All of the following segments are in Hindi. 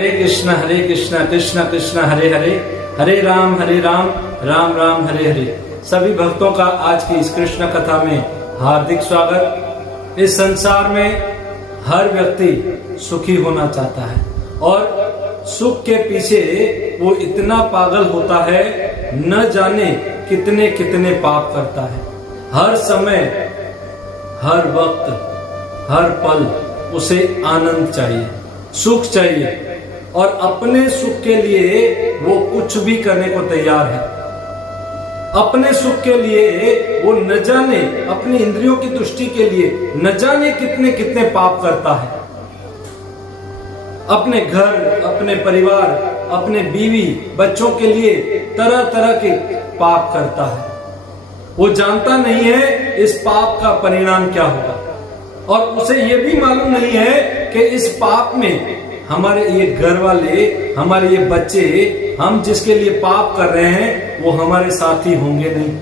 हरे कृष्णा कृष्णा कृष्णा हरे हरे, हरे राम राम राम हरे हरे। सभी भक्तों का आज की इस कृष्ण कथा में हार्दिक स्वागत। इस संसार में हर व्यक्ति सुखी होना चाहता है और सुख के पीछे वो इतना पागल होता है, न जाने कितने कितने पाप करता है। हर समय, हर वक्त, हर पल उसे आनंद चाहिए, सुख चाहिए और अपने सुख के लिए वो कुछ भी करने को तैयार है। अपने सुख के लिए वो न जाने, अपनी इंद्रियों की तुष्टि के लिए न जाने कितने कितने पाप करता है। अपने घर, अपने परिवार, अपने बीवी बच्चों के लिए तरह तरह के पाप करता है। वो जानता नहीं है इस पाप का परिणाम क्या होगा और उसे ये भी मालूम नहीं है कि इस पाप में हमारे ये घर वाले, हमारे ये बच्चे, हम जिसके लिए पाप कर रहे हैं वो हमारे साथी होंगे नहीं,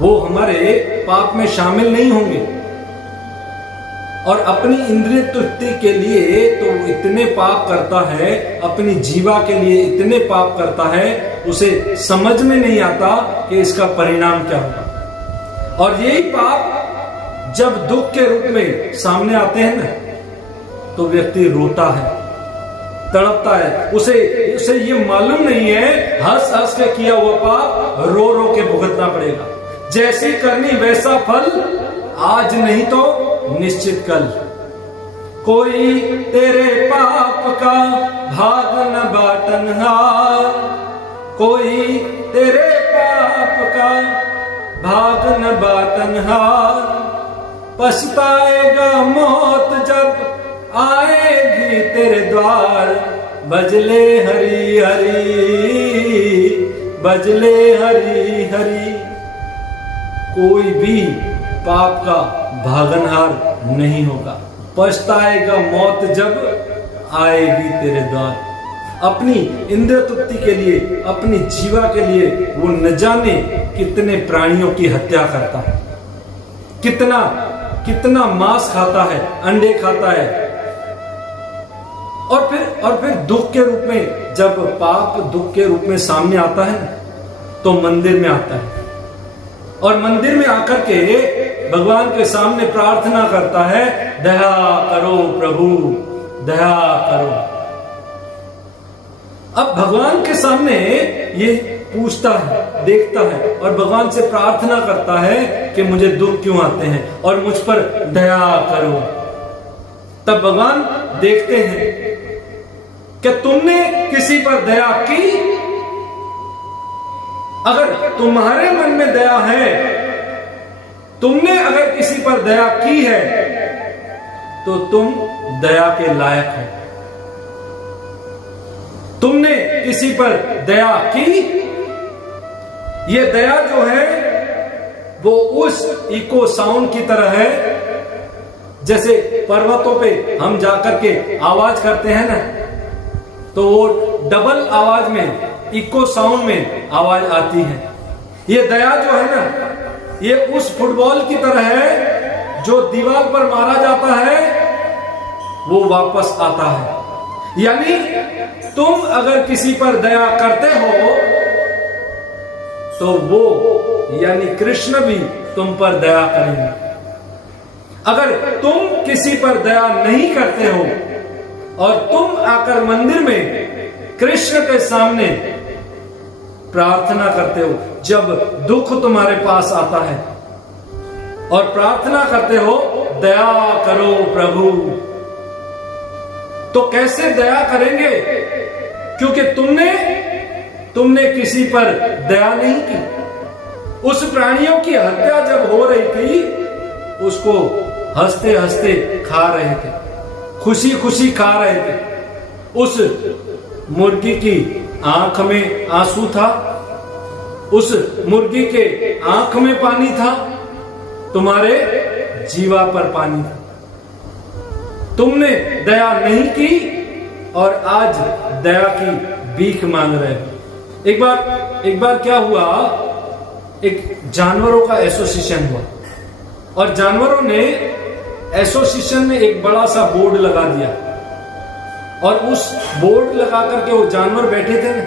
वो हमारे पाप में शामिल नहीं होंगे। और अपनी इंद्रिय तुष्टि के लिए तो इतने पाप करता है, अपनी जीवा के लिए इतने पाप करता है, उसे समझ में नहीं आता कि इसका परिणाम क्या होगा। और यही पाप जब दुख के रूप में सामने आते हैं ना, तो व्यक्ति रोता है, तड़पता है। उसे ये मालूम नहीं है हंस हंस के किया हुआ पाप रो रो के भुगतना पड़ेगा। जैसी करनी वैसा फल, आज नहीं तो निश्चित कल। कोई तेरे पाप का भाग न बाटन हार, कोई तेरे पाप का भाग न बाटन हार। पछताएगा मौत जब आएगी तेरे द्वार। बजले हरी हरी, बजले हरी हरी। कोई भी पाप का भागनहार नहीं होगा। पछताएगा मौत जब आएगी तेरे द्वार। अपनी इंद्रिय तृप्ति के लिए, अपनी जीवा के लिए वो न जाने कितने प्राणियों की हत्या करता है, कितना कितना मांस खाता है, अंडे खाता है। और फिर दुख के रूप में, जब पाप दुख के रूप में सामने आता है तो मंदिर में आता है और मंदिर में आकर के भगवान के सामने प्रार्थना करता है, दया करो प्रभु, दया करो। अब भगवान के सामने ये पूछता है, देखता है और भगवान से प्रार्थना करता है कि मुझे दुख क्यों आते हैं और मुझ पर दया करो। तब भगवान देखते हैं कि तुमने किसी पर दया की। अगर तुम्हारे मन में दया है, तुमने अगर किसी पर दया की है, तो तुम दया के लायक है। तुमने किसी पर दया की, ये दया जो है वो उस इको साउंड की तरह है, जैसे पर्वतों पे हम जाकर के आवाज करते हैं ना, तो वो डबल आवाज में, इको साउंड में आवाज आती है। ये दया जो है ना, ये उस फुटबॉल की तरह है जो दीवार पर मारा जाता है, वो वापस आता है। यानी तुम अगर किसी पर दया करते हो तो वो यानी कृष्ण भी तुम पर दया करेंगे। अगर तुम किसी पर दया नहीं करते हो और तुम आकर मंदिर में कृष्ण के सामने प्रार्थना करते हो, जब दुख तुम्हारे पास आता है और प्रार्थना करते हो दया करो प्रभु, तो कैसे दया करेंगे? क्योंकि तुमने किसी पर दया नहीं की। उस प्राणियों की हत्या जब हो रही थी, उसको हंसते हंसते खा रहे थे, खुशी खुशी खा रहे थे। उस मुर्गी की आंख में आंसू था, उस मुर्गी के आंख में पानी था, तुम्हारे जीवा पर पानी था। तुमने दया नहीं की और आज दया की भीख मांग रहे हो। एक बार क्या हुआ, एक जानवरों का एसोसिएशन हुआ और जानवरों ने एसोसिएशन में एक बड़ा सा बोर्ड लगा दिया और उस बोर्ड लगा करके वो जानवर बैठे थे ना,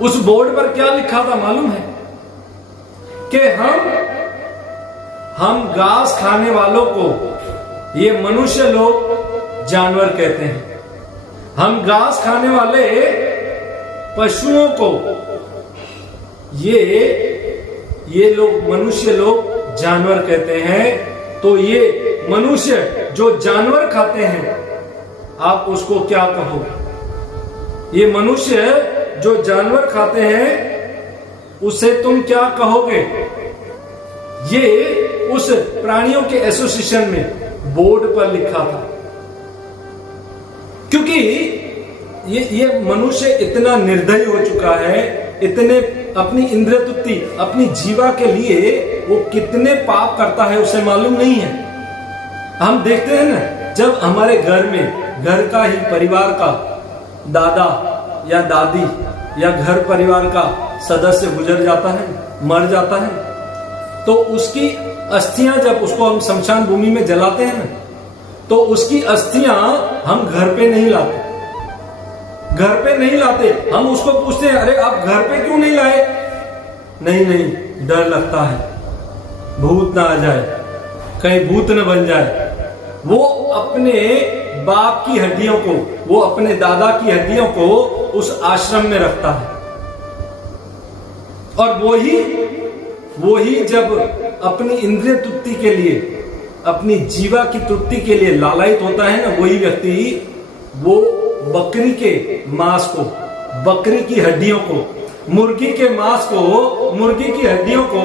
उस बोर्ड पर क्या लिखा था मालूम है? कि हम घास खाने वालों को, ये मनुष्य लोग जानवर कहते हैं, हम घास खाने वाले पशुओं को ये लोग, मनुष्य लोग जानवर कहते हैं। तो ये मनुष्य जो जानवर खाते हैं, आप उसको क्या कहोगे? ये मनुष्य जो जानवर खाते हैं, उसे तुम क्या कहोगे? ये उस प्राणियों के एसोसिएशन में बोर्ड पर लिखा था। क्योंकि ये मनुष्य इतना निर्दयी हो चुका है, इतने अपनी इंद्रिय तृप्ति, अपनी जीवा के लिए वो कितने पाप करता है उसे मालूम नहीं है। हम देखते हैं ना, जब हमारे घर में, घर का ही परिवार का दादा या दादी या घर परिवार का सदस्य गुजर जाता है, मर जाता है, तो उसकी अस्थियां जब उसको हम शमशान भूमि में जलाते हैं ना, तो उसकी अस्थियां हम घर पे नहीं लाते। घर पे नहीं लाते, हम उसको पूछते हैं, अरे आप घर पे क्यों नहीं लाए? नहीं, डर लगता है, भूत ना आ जाए, कहीं भूत न बन जाए। वो अपने बाप की हड्डियों को, वो अपने दादा की हड्डियों को उस आश्रम में रखता है। और वही जब अपनी इंद्रिय तृप्ति के लिए, अपनी जीवा की तृप्ति के लिए लालायित होता है ना, वही व्यक्ति वो बकरी के मांस को, बकरी की हड्डियों को, मुर्गी के मांस को, मुर्गी की हड्डियों को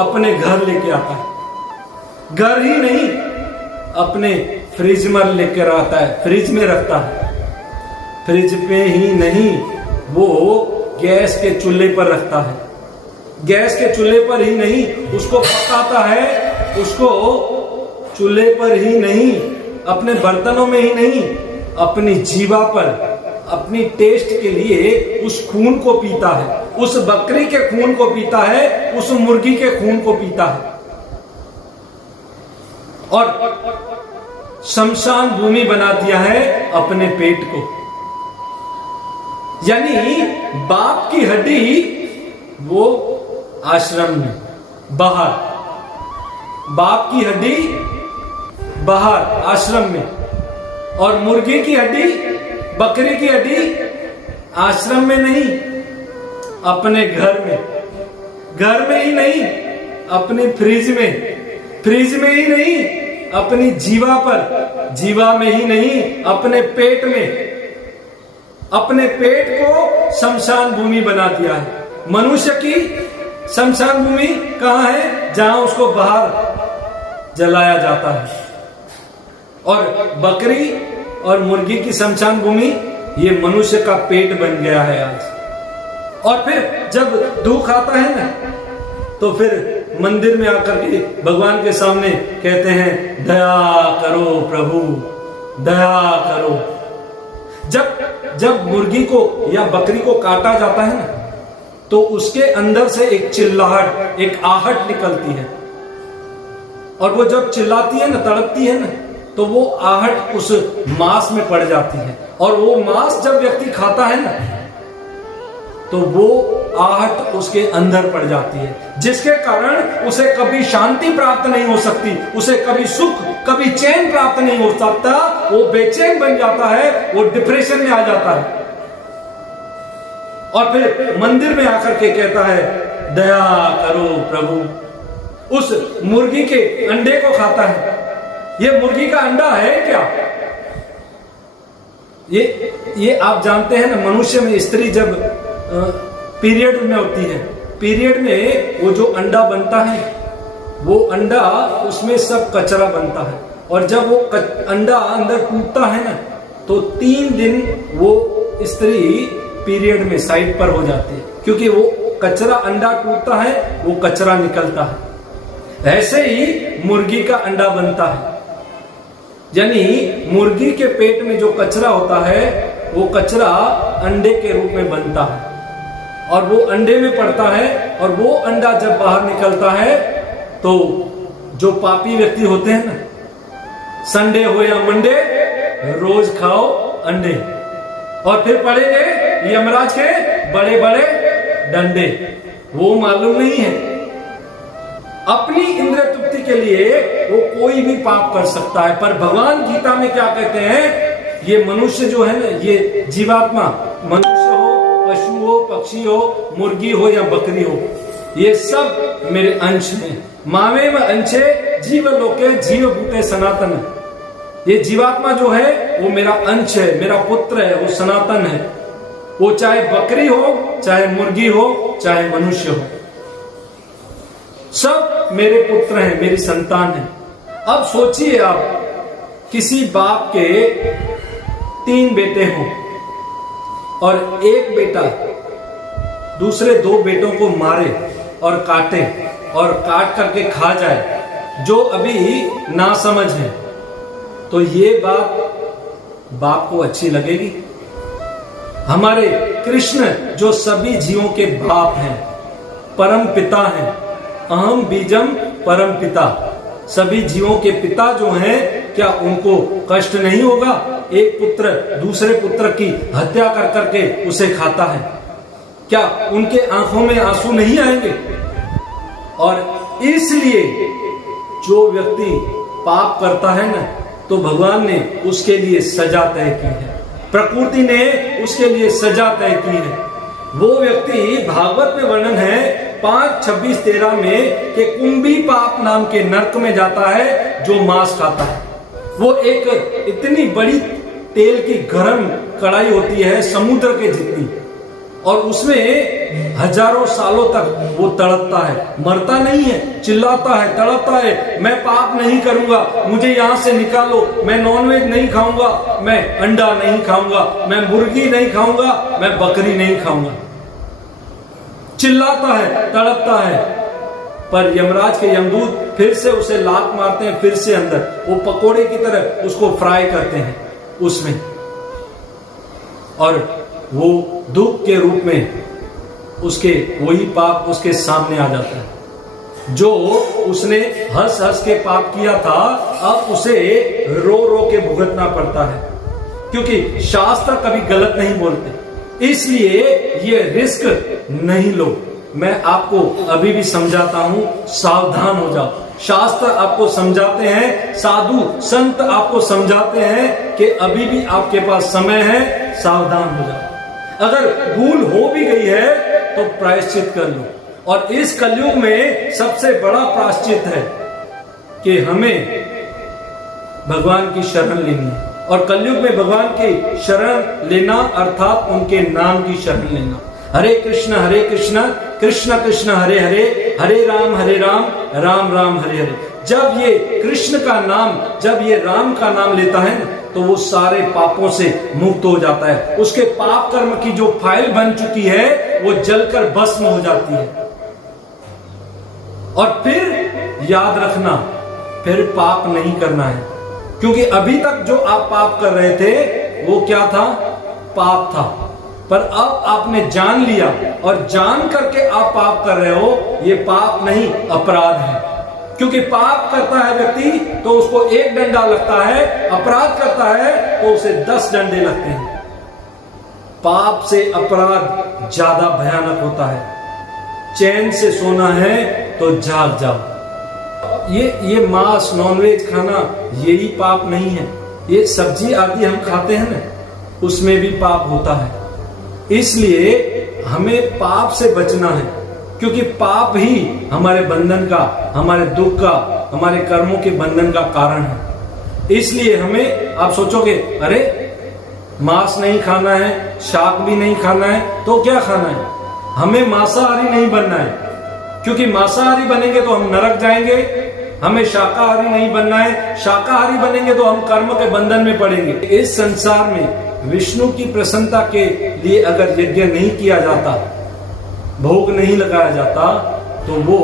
अपने घर लेके आता है। घर ही नहीं, अपने फ्रिज में लेकर आता है, फ्रिज में रखता है। फ्रिज पे ही नहीं, वो गैस के चूल्हे पर रखता है। गैस के चूल्हे पर ही नहीं, उसको पकाता है, उसको चूल्हे पर ही नहीं, अपने बर्तनों में ही नहीं, अपनी जीवा पर, अपनी टेस्ट के लिए उस खून को पीता है, उस बकरी के खून को पीता है, उस मुर्गी के खून को पीता है। और शमशान भूमि बना दिया है अपने पेट को। यानी बाप की हड्डी वो आश्रम में, बाहर, बाप की हड्डी बाहर आश्रम में, और मुर्गी की हड्डी, बकरी की हड्डी आश्रम में नहीं, अपने घर में। घर में ही नहीं, अपने फ्रिज में। फ्रिज में ही नहीं, अपनी जीवा पर। जीवा में ही नहीं, अपने पेट में। अपने पेट को शमशान भूमि बना दिया है। मनुष्य की शमशान भूमि कहां है? जहां उसको बाहर जलाया जाता है। और बकरी और मुर्गी की शमशान भूमि ये मनुष्य का पेट बन गया है आज। और फिर जब दुख आता है ना, तो फिर मंदिर में आकर के भगवान के सामने कहते हैं, दया करो प्रभु, दया करो। जब मुर्गी को या बकरी को काटा जाता है ना, तो उसके अंदर से एक चिल्लाहट, एक आहट निकलती है। और वो जब चिल्लाती है ना, तड़पती है ना, तो वो आहट उस मांस में पड़ जाती है। और वो मांस जब व्यक्ति खाता है ना, तो वो आहट उसके अंदर पड़ जाती है, जिसके कारण उसे कभी शांति प्राप्त नहीं हो सकती, उसे कभी सुख, कभी चैन प्राप्त नहीं हो सकता। वो बेचैन बन जाता है, वो डिप्रेशन में आ जाता है। और फिर मंदिर में आकर के कहता है, दया करो प्रभु। उस मुर्गी के अंडे को खाता है। ये मुर्गी का अंडा है क्या? ये आप जानते हैं ना, मनुष्य में स्त्री जब पीरियड में होती है, पीरियड में वो जो अंडा बनता है, वो अंडा, उसमें सब कचरा बनता है। और जब वो अंडा अंदर टूटता है ना, तो 3 दिन वो स्त्री पीरियड में साइड पर हो जाती है, क्योंकि वो कचरा, अंडा टूटता है, वो कचरा निकलता है। ऐसे ही मुर्गी का अंडा बनता है। यानी मुर्गी के पेट में जो कचरा होता है, वो कचरा अंडे के रूप में बनता है, और वो अंडे में पड़ता है। और वो अंडा जब बाहर निकलता है, तो जो पापी व्यक्ति होते हैं ना, संडे हो या मंडे, रोज खाओ अंडे, और फिर पड़ेंगे यमराज के बड़े बड़े डंडे। वो मालूम नहीं है, अपनी इंद्रिय तृप्ति के लिए वो कोई भी पाप कर सकता है। पर भगवान गीता में क्या कहते हैं, ये मनुष्य जो है ना, ये जीवात्मा, मनुष्य हो, पशु हो, पक्षी हो, मुर्गी हो या बकरी हो, ये सब मेरे अंश हैं। मामेव अंशे जीव लोके जीव भूते सनातन। ये जीवात्मा जो है वो मेरा अंश है, मेरा पुत्र है, वो सनातन है। वो चाहे बकरी हो, चाहे मुर्गी हो, चाहे मनुष्य हो, सब मेरे पुत्र हैं, मेरी संतान है। अब सोचिए आप, किसी बाप के 3 बेटे हों और एक बेटा दूसरे 2 बेटों को मारे और काटे और काट करके खा जाए, जो अभी नासमझ है, तो ये बाप को अच्छी लगेगी? हमारे कृष्ण जो सभी जीवों के बाप हैं, परम पिता हैं, अहम बीजम परम पिता, सभी जीवों के पिता जो हैं, क्या उनको कष्ट नहीं होगा? एक पुत्र दूसरे पुत्र की हत्या कर करके उसे खाता है, क्या उनके आंखों में आंसू नहीं आएंगे? और इसलिए जो व्यक्ति पाप करता है ना, तो भगवान ने उसके लिए सजा तय की है, प्रकृति ने उसके लिए सजा तय की है। वो व्यक्ति, भागवत में वर्णन है 5:26-13 में, कि कुंभी पाप नाम के नरक में जाता है जो मांस खाता है। वो एक इतनी बड़ी तेल की गरम कढ़ाई होती है, समुद्र के जितनी, और उसमें हजारों सालों तक वो तड़पता है, मरता नहीं है, चिल्लाता है, तड़पता है, मैं पाप नहीं करूंगा, मुझे यहां से निकालो, मैं नॉनवेज नहीं खाऊंगा, मैं अंडा नहीं खाऊंगा, मैं मुर्गी नहीं खाऊंगा, मैं बकरी नहीं खाऊंगा। चिल्लाता है, तड़पता है, पर यमराज के यमदूत फिर से उसे लात मारते हैं, फिर से अंदर, वो पकोड़े की तरह उसको फ्राई करते हैं उसमें, और वो दुख के रूप में उसके वही पाप उसके सामने आ जाता है। जो उसने हंस हंस के पाप किया था, अब उसे रो रो के भुगतना पड़ता है, क्योंकि शास्त्र कभी गलत नहीं बोलते। इसलिए ये रिस्क नहीं लो। मैं आपको अभी भी समझाता हूं, सावधान हो जाओ। शास्त्र आपको समझाते हैं, साधु संत आपको समझाते हैं कि अभी भी आपके पास समय है, सावधान हो जाओ। अगर भूल हो भी गई है तो प्रायश्चित कर लो। और इस कलयुग में सबसे बड़ा प्रायश्चित है कि हमें भगवान की शरण लेनी है। और कलयुग में भगवान की शरण लेना अर्थात उनके नाम की शरण लेना। हरे कृष्ण कृष्ण कृष्ण हरे हरे, हरे राम राम राम हरे हरे। जब ये कृष्ण का नाम, जब ये राम का नाम लेता है ना, तो वो सारे पापों से मुक्त हो जाता है। उसके पाप कर्म की जो फाइल बन चुकी है वो जलकर भस्म हो जाती है। और फिर याद रखना, फिर पाप नहीं करना है, क्योंकि अभी तक जो आप पाप कर रहे थे वो क्या था? पाप था। पर अब आपने जान लिया और जान करके आप पाप कर रहे हो, ये पाप नहीं, अपराध है। क्योंकि पाप करता है व्यक्ति तो उसको 1 डंडा लगता है, अपराध करता है तो उसे 10 डंडे लगते हैं। पाप से अपराध ज्यादा भयानक होता है। चैन से सोना है तो जाग जाओ। ये मांस, नॉनवेज खाना यही पाप नहीं है। ये सब्जी आदि हम खाते हैं ना, उसमें भी पाप होता है। इसलिए हमें पाप से बचना है, क्योंकि पाप ही हमारे बंधन का, हमारे दुख का, हमारे कर्मों के बंधन का कारण है। इसलिए हमें, आप सोचोगे अरे मांस नहीं खाना है, शाक भी नहीं खाना है, तो क्या खाना है? हमें मांसाहारी नहीं बनना है, क्योंकि मांसाहारी बनेंगे तो हम नरक जाएंगे। हमें शाकाहारी नहीं बनना है, शाकाहारी बनेंगे तो हम कर्म के बंधन में पड़ेंगे। इस संसार में विष्णु की प्रसन्नता के लिए अगर यज्ञ नहीं किया जाता, भोग नहीं लगाया जाता, तो वो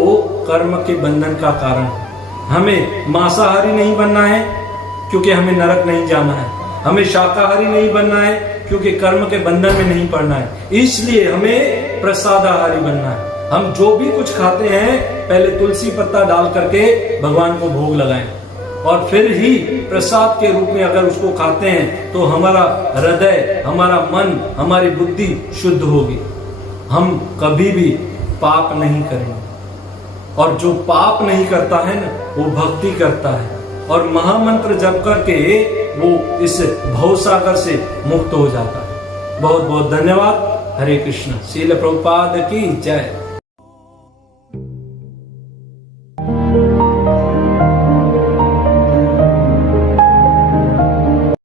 कर्म के बंधन का कारण है। हमें मांसाहारी नहीं बनना है, क्योंकि हमें नरक नहीं जाना है। हमें शाकाहारी नहीं बनना है, क्योंकि कर्म के बंधन में नहीं पड़ना है। इसलिए हमें प्रसादाहारी बनना है। हम जो भी कुछ खाते हैं, पहले तुलसी पत्ता डाल करके भगवान को भोग लगाएं। और फिर ही प्रसाद के रूप में अगर उसको खाते हैं तो हमारा हृदय, हमारा मन, हमारी बुद्धि शुद्ध होगी, हम कभी भी पाप नहीं करेंगे। और जो पाप नहीं करता है ना, वो भक्ति करता है और महामंत्र जप करके वो इस भवसागर से मुक्त हो जाता है। बहुत बहुत धन्यवाद। हरे कृष्ण। श्रील प्रभुपाद की जय।